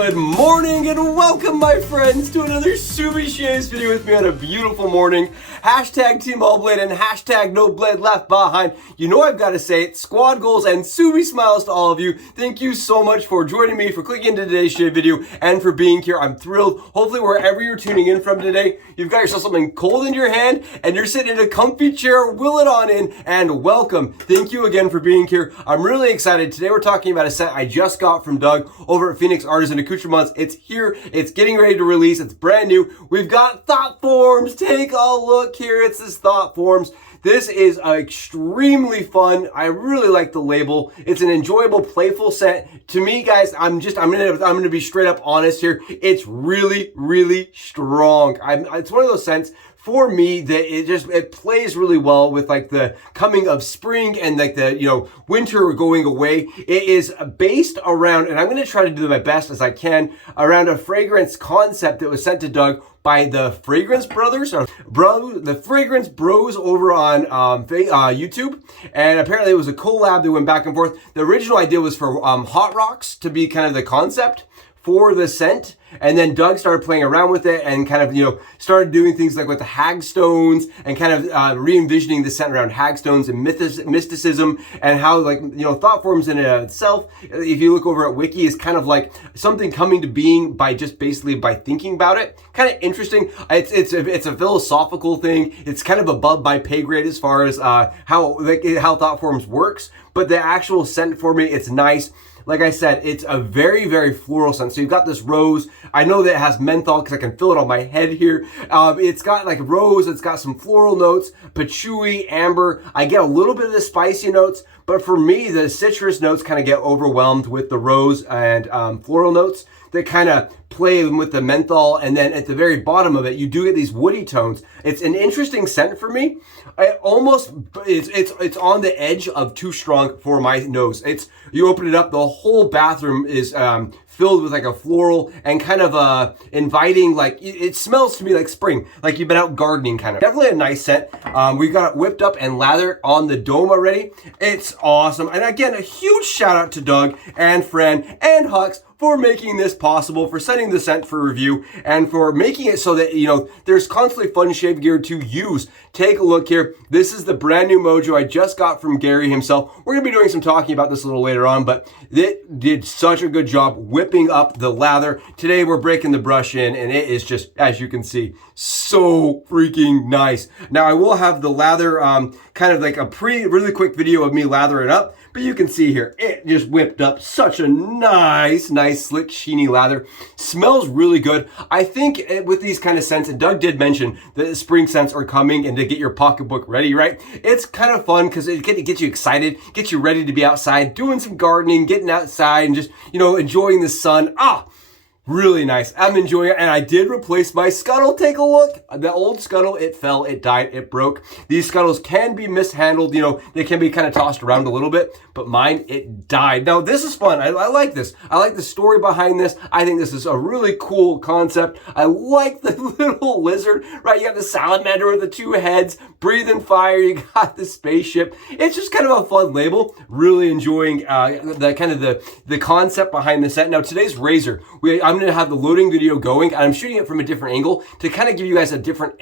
Good morning and welcome, my friends, to another Subie'd video with me on a beautiful morning. Hashtag Team All Blade and hashtag No Blade Left Behind. You know I've got to say it. Squad goals and Subie smiles to all of you. Thank you so much for joining me, for clicking into today's shave video, and for being here. I'm thrilled. Hopefully wherever you're tuning in from today, you've got yourself something cold in your hand and you're sitting in a comfy chair. Will it on in and welcome. Thank you again for being here. I'm really excited. Today we're talking about a set I just got from Doug over at Phoenix Artisan Accoutrements. It's here. It's getting ready to release. It's brand new. We've got Thought Forms. Take a look here. It's this Thought Forms. This is extremely fun. I really like the label. It's an enjoyable, playful set. To me, guys, I'm gonna be straight up honest here. It's really, really strong. It's one of those scents for me that it plays really well with like the coming of spring and like the winter going away. It is based around, and I'm going to try to do my best as I can, around a fragrance concept that was sent to Doug by the Fragrance Brothers, the Fragrance Bros over on YouTube. And apparently it was a collab that went back and forth. The original idea was for Hot Rocks to be kind of the concept for the scent, and then Doug started playing around with it and kind of started doing things like with the hagstones and kind of re-envisioning the scent around hagstones and mysticism, and how Thought Forms in itself, if you look over at Wiki, is kind of like something coming to being by just basically by thinking about it. Kind of interesting. It's a philosophical thing. It's kind of above my pay grade as far as how Thought Forms works, but the actual scent for me, it's nice. Like I said, it's a very, very floral scent. So you've got this rose. I know that it has menthol because I can feel it on my head here. It's got like rose. It's got some floral notes, patchouli, amber. I get a little bit of the spicy notes, but for me, the citrus notes kind of get overwhelmed with the rose and floral notes that kind of play with the menthol. And then at the very bottom of it, you do get these woody tones. It's an interesting scent for me. It's on the edge of too strong for my nose. You open it up, the whole bathroom is filled with like a floral and kind of inviting, like it smells to me like spring, like you've been out gardening kind of. Definitely a nice scent. We've got it whipped up and lathered on the dome already. It's awesome. And again, a huge shout out to Doug and Fran and Hux for making this possible, for sending the scent for review, and for making it so that, there's constantly fun shave gear to use. Take a look here. This is the brand new Mojo I just got from Gary himself. We're going to be doing some talking about this a little later on, but it did such a good job whipping up the lather. Today we're breaking the brush in, and it is just, as you can see, so freaking nice. Now I will have the lather kind of like a really quick video of me lathering up, but you can see here, it just whipped up such a nice, slick, sheeny lather. Smells really good. I think with these kind of scents, and Doug did mention that spring scents are coming and to get your pocketbook ready, right? It's kind of fun because it gets you excited, gets you ready to be outside, doing some gardening, getting outside and just, enjoying the sun. Really nice. I'm enjoying it. And I did replace my scuttle. Take a look. The old scuttle, it fell, it died, it broke. These scuttles can be mishandled. They can be kind of tossed around a little bit, but mine, it died. Now, this is fun. I like this. I like the story behind this. I think this is a really cool concept. I like the little lizard, right? You got the salamander with the two heads, breathing fire. You got the spaceship. It's just kind of a fun label. Really enjoying the concept behind the set. Now, today's razor, I'm going to have the loading video going, and I'm shooting it from a different angle to kind of give you guys a different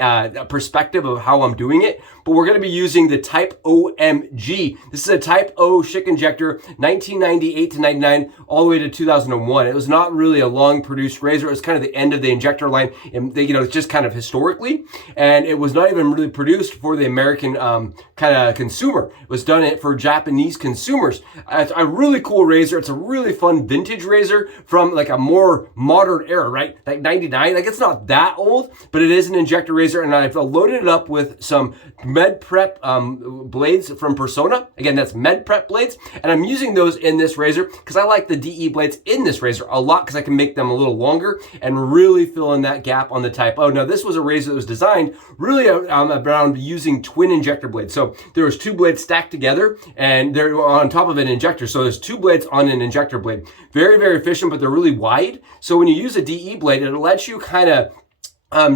perspective of how I'm doing it. But we're going to be using the Type OMG. This is a Type O Schick injector, 1998 to 99, all the way to 2001. It was not really a long produced razor. It was kind of the end of the injector line, and it's just kind of historically, and it was not even really produced for the American kind of consumer. It was done for Japanese consumers. It's a really cool razor. It's a really fun vintage razor from like a more modern era, right? Like 99, like it's not that old, but it is an injector razor, and I've loaded it up with some Med Prep blades from Personna. Again, that's Med Prep blades, and I'm using those in this razor because I like the DE blades in this razor a lot because I can make them a little longer and really fill in that gap on the Type O. Now, this was a razor that was designed really around using twin injector blades. So there was two blades stacked together, and they're on top of an injector. So there's two blades on an injector blade. Very, very efficient, but they're really wide. So when you use a DE blade, it lets you kind of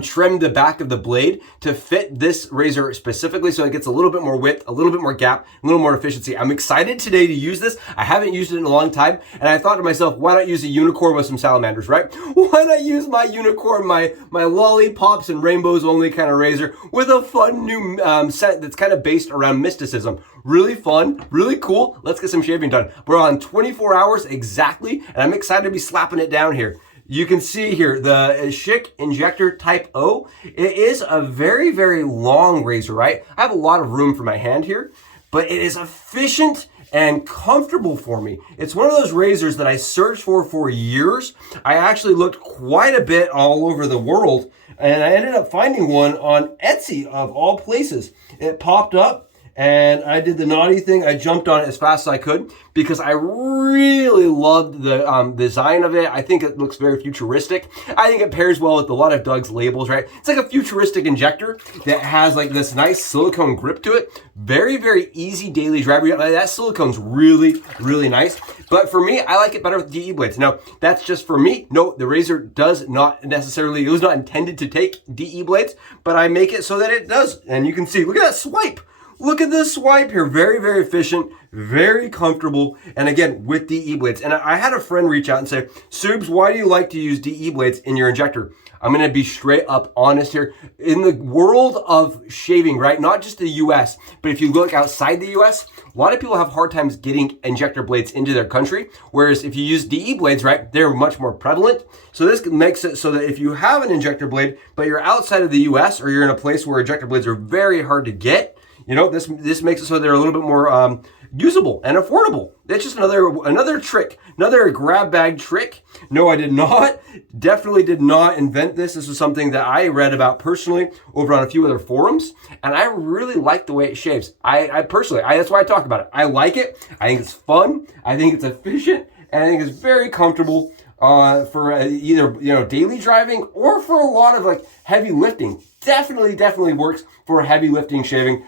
trimmed the back of the blade to fit this razor specifically, so it gets a little bit more width, a little bit more gap, a little more efficiency. I'm excited today to use this. I haven't used it in a long time, and I thought to myself, why not use a unicorn with some salamanders, right? Why not use my unicorn, my lollipops and rainbows only kind of razor with a fun new scent that's kind of based around mysticism. Really fun, really cool. Let's get some shaving done. We're on 24 hours exactly, and I'm excited to be slapping it down here. You can see here the Schick Injector Type O. It is a very, very long razor, right? I have a lot of room for my hand here, but it is efficient and comfortable for me. It's one of those razors that I searched for years. I actually looked quite a bit all over the world, and I ended up finding one on Etsy of all places. It popped up, and I did the naughty thing. I jumped on it as fast as I could because I really loved the design of it. I think it looks very futuristic. I think it pairs well with a lot of Doug's labels, right? It's like a futuristic injector that has like this nice silicone grip to it. Very, very easy daily driver. That silicone's really, really nice. But for me, I like it better with DE blades. Now, that's just for me. No, the razor does not necessarily, it was not intended to take DE blades, but I make it so that it does. And you can see, look at that swipe. Look at this swipe here. Very, very efficient, very comfortable, and again, with DE blades. And I had a friend reach out and say, Subes, why do you like to use DE blades in your injector? I'm gonna be straight up honest here. In the world of shaving, right, not just the US, but if you look outside the US, a lot of people have hard times getting injector blades into their country, whereas if you use DE blades, right, they're much more prevalent. So this makes it so that if you have an injector blade, but you're outside of the US, or you're in a place where injector blades are very hard to get, you know, this makes it so they're a little bit more usable and affordable. That's just another trick, another grab bag trick. No, I did not. Definitely did not invent this. This was something that I read about personally over on a few other forums, and I really like the way it shaves. I personally, that's why I talk about it. I like it. I think it's fun. I think it's efficient, and I think it's very comfortable for either, you know, daily driving or for a lot of like heavy lifting. Definitely works for heavy lifting shaving.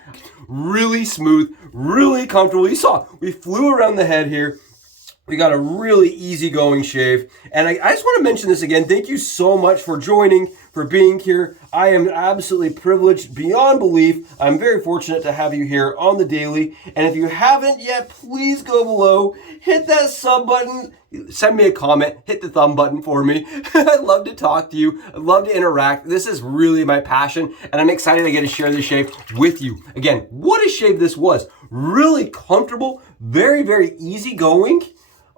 Really smooth, really comfortable. You saw, we flew around the head here. We got a really easygoing shave. And I just want to mention this again. Thank you so much for joining, for being here. I am absolutely privileged beyond belief. I'm very fortunate to have you here on the daily. And if you haven't yet, please go below, hit that sub button, send me a comment, hit the thumb button for me. I'd love to talk to you. I'd love to interact. This is really my passion, and I'm excited to get to share this shave with you. Again, what a shave this was. Really comfortable, very, very easygoing.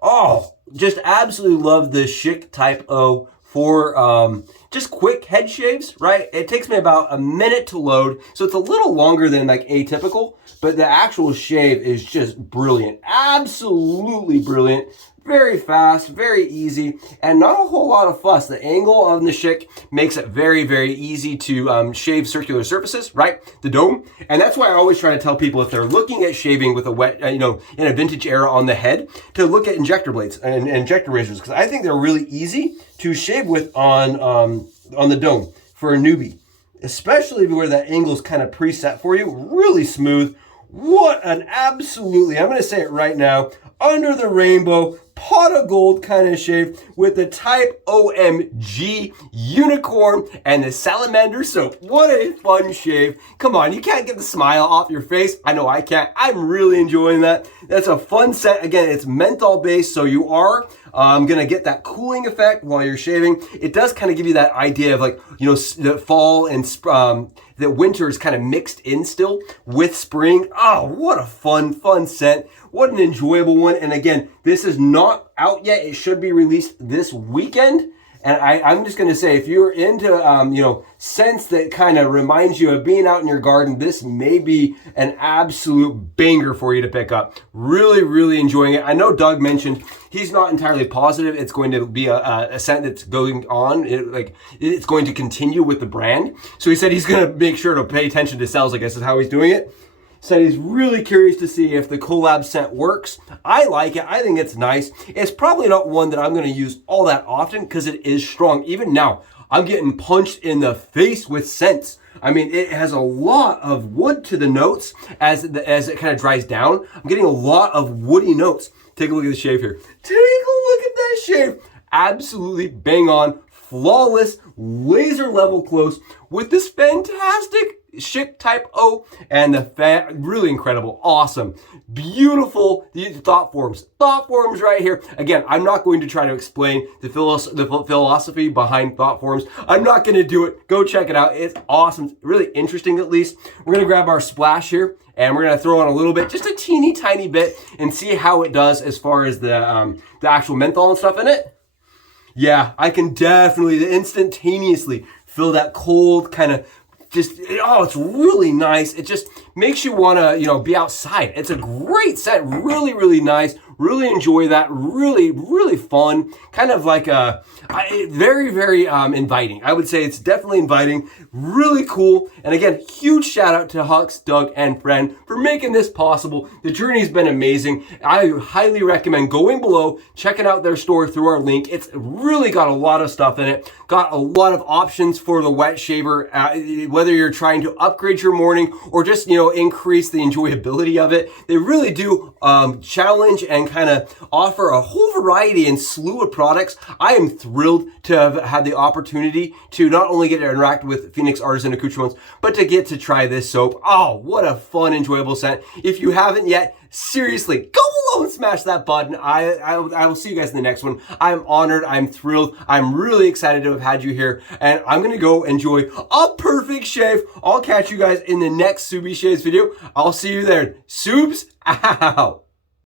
Oh, just absolutely love the Schick Type O for just quick head shaves, right? It takes me about a minute to load, so it's a little longer than like atypical, but the actual shave is just brilliant. Absolutely brilliant. Very fast, very easy, and not a whole lot of fuss. The angle of the Schick makes it very, very easy to shave circular surfaces, right? The dome. And that's why I always try to tell people if they're looking at shaving with a wet, in a vintage era on the head, to look at injector blades and injector razors, because I think they're really easy to shave with on the dome for a newbie, especially where that angle is kind of preset for you. Really smooth. What an absolutely, I'm going to say it right now, under the rainbow, pot of gold kind of shave with the Type OMG unicorn and the salamander soap. What a fun shave. Come on, you can't get the smile off your face. I know I can't. I'm really enjoying that. That's a fun scent. Again, it's menthol based, so you are going to get that cooling effect while you're shaving. It does kind of give you that idea of like, the fall and that winter is kind of mixed in still with spring. Oh, what a fun scent. What an enjoyable one. And again, this is not out yet. It should be released this weekend. And I'm just going to say, if you're into, scents that kind of reminds you of being out in your garden, this may be an absolute banger for you to pick up. Really, really enjoying it. I know Doug mentioned he's not entirely positive it's going to be a scent that's going on. It's going to continue with the brand. So he said he's going to make sure to pay attention to sales, I guess is how he's doing it. Said he's really curious to see if the COLLAB scent works. I like it. I think it's nice. It's probably not one that I'm going to use all that often because it is strong. Even now, I'm getting punched in the face with scents. I mean, it has a lot of wood to the notes as it kind of dries down. I'm getting a lot of woody notes. Take a look at the shave here. Take a look at that shave. Absolutely bang on. flawless, laser level close with this fantastic Schick Type O and the really incredible, awesome, beautiful thought forms right here. Again, I'm not going to try to explain the philosophy behind thought forms. I'm not going to do it. Go check it out. It's awesome, really interesting at least. We're going to grab our splash here and we're going to throw on a little bit, just a teeny tiny bit, and see how it does as far as the actual menthol and stuff in it. Yeah, I can definitely instantaneously feel that cold kind of it's really nice. It just makes you want to, be outside. It's a great scent, really, really nice. Really enjoy that. Really, really fun. Kind of like very, very inviting. I would say it's definitely inviting. Really cool. And again, huge shout out to Hux, Doug, and Friend for making this possible. The journey's been amazing. I highly recommend going below, checking out their store through our link. It's really got a lot of stuff in it. Got a lot of options for the wet shaver, whether you're trying to upgrade your morning or just, increase the enjoyability of it. They really do challenge and kind of offer a whole variety and slew of products. I am thrilled to have had the opportunity to not only get to interact with Phoenix Artisan Accoutrements, but to get to try this soap. Oh, what a fun, enjoyable scent. If you haven't yet, seriously, go below and smash that button. I will see you guys in the next one. I'm honored. I'm thrilled. I'm really excited to have had you here. And I'm going to go enjoy a perfect shave. I'll catch you guys in the next Subie'd Shaves video. I'll see you there. Subs out.